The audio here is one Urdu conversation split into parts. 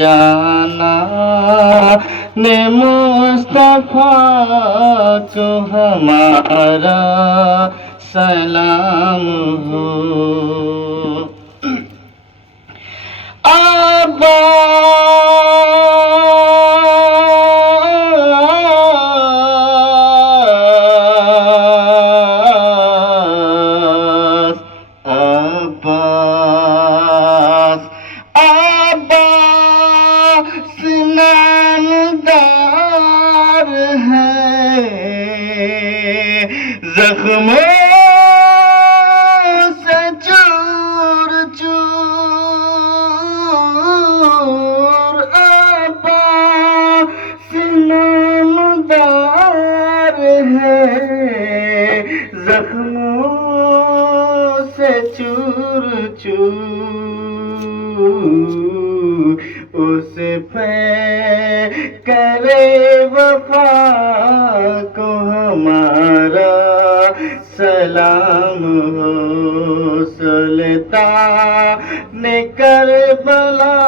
جانا نے مصطفیٰ کو ہمارا سلام ہو۔ عباس عباس عباس نامدار ہے، زخموں سے چور چور عباس نامدار ہے، زخموں سے چور چور، اس پہ کرے وفا کو ہمارا سلام ہو۔ سلطان کربلا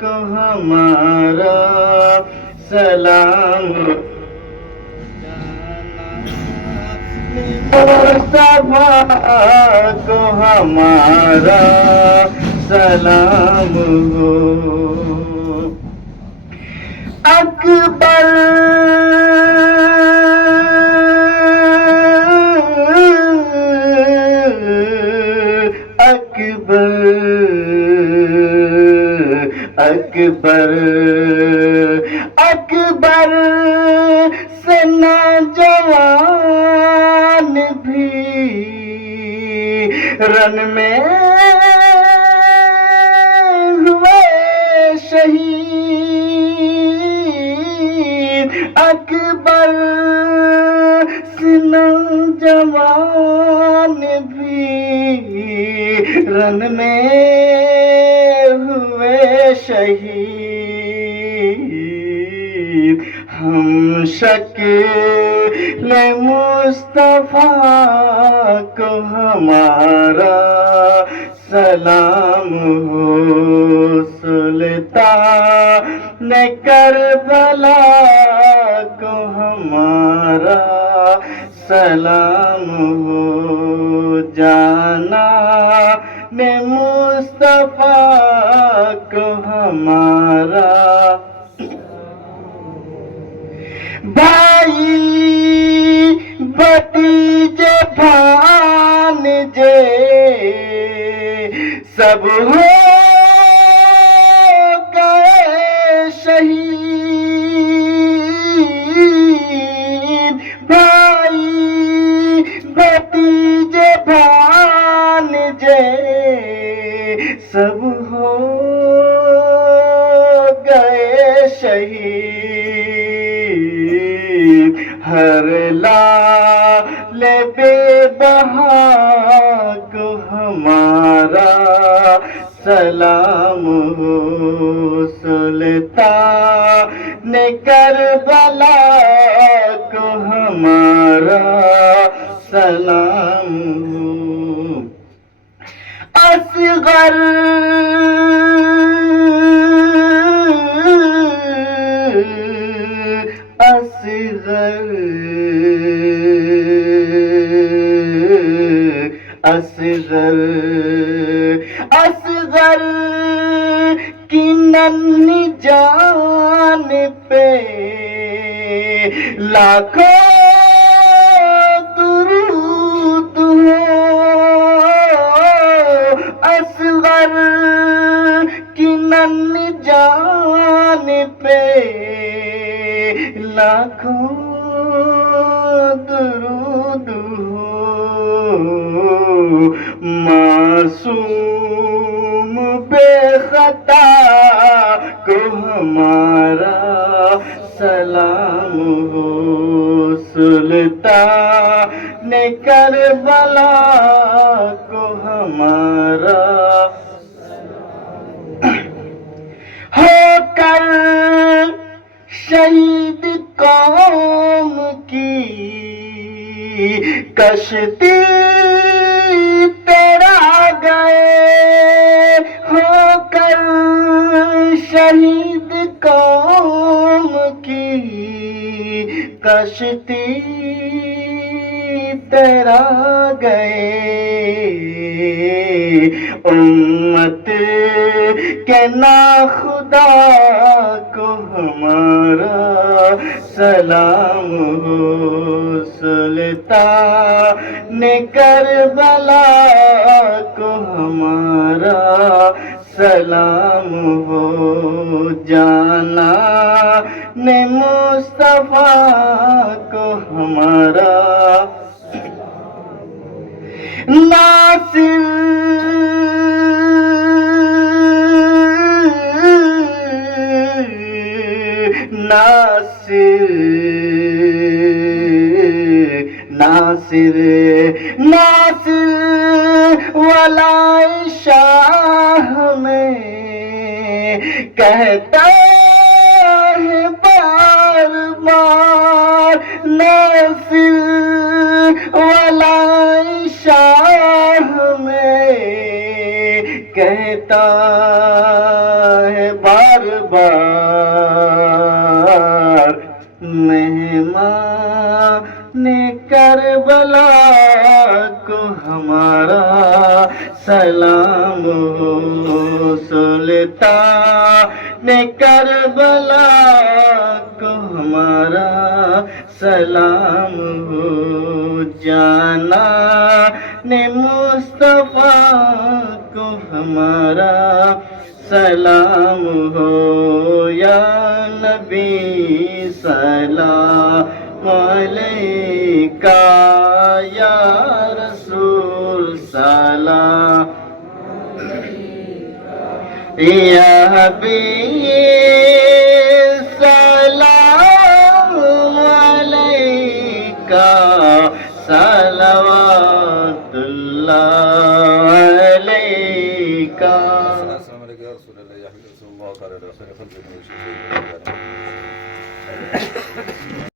کو ہمارا سلام ہو۔ مصطفیٰ کو ہمارا سلام ہو۔ اکبر اکبر اکبر اکبر سے نوجوان بھی رن میں ہوئے شہید، اکبر سے نوجوان بھی رن میں ہوئے شہید۔ ہم شکل مصطفیٰ کو ہمارا سلام ہو۔ سلطان کربلا کو ہمارا سلام ہو۔ جانا نے مصطفیٰ کو ہمارا بھائی بھتیجے بھانجے سب ہو گئے شہید، بھائی بھتیجے بھانجے سب ہو گئے شہید۔ ہر لال بے بہا کو ہمارا سلام ہو۔ سلطان کربلا کو ہمارا سلام ہو۔ اصغر اصغر اصغر اصغر کی ننھی جان پہ لاکھوں درود ہو۔ اصغر کی ننھی جان پہ لاکھوں درود ہو۔ معصوم بے خطا کو ہمارا سلام ہو۔ سلطان کربلا کو ہمارا ہو کر شہید قوم کی کشتی تیرا گئے، ہو کر شہید قوم کی کشتی تیرا گئے، امت کے ناخدا کو ہمارا سلام ہو، سلطان کربلا کو ہمارا سلام ہو، جانا نے مصطفیٰ کو ہمارا ناصر ناصر ناصر ناصر والا شاہ میں کہتا ہے بار بار، ناصر والا شاہ میں کہتا ہے بار بار، مہمان کربلا کو ہمارا سلام ہو، سلطان کربلا کو ہمارا سلام ہو، جانا نے مصطفیٰ کو ہمارا سلام ہو، یا نبی سلام علیکہ، یا رسول سلام، یا حبیب سلام علیکہ، صلوات اللہ علیکہ۔ السلام علیکم یا رسول اللہ، یا حبیب صلی اللہ علیہ وسلم، خیر خلق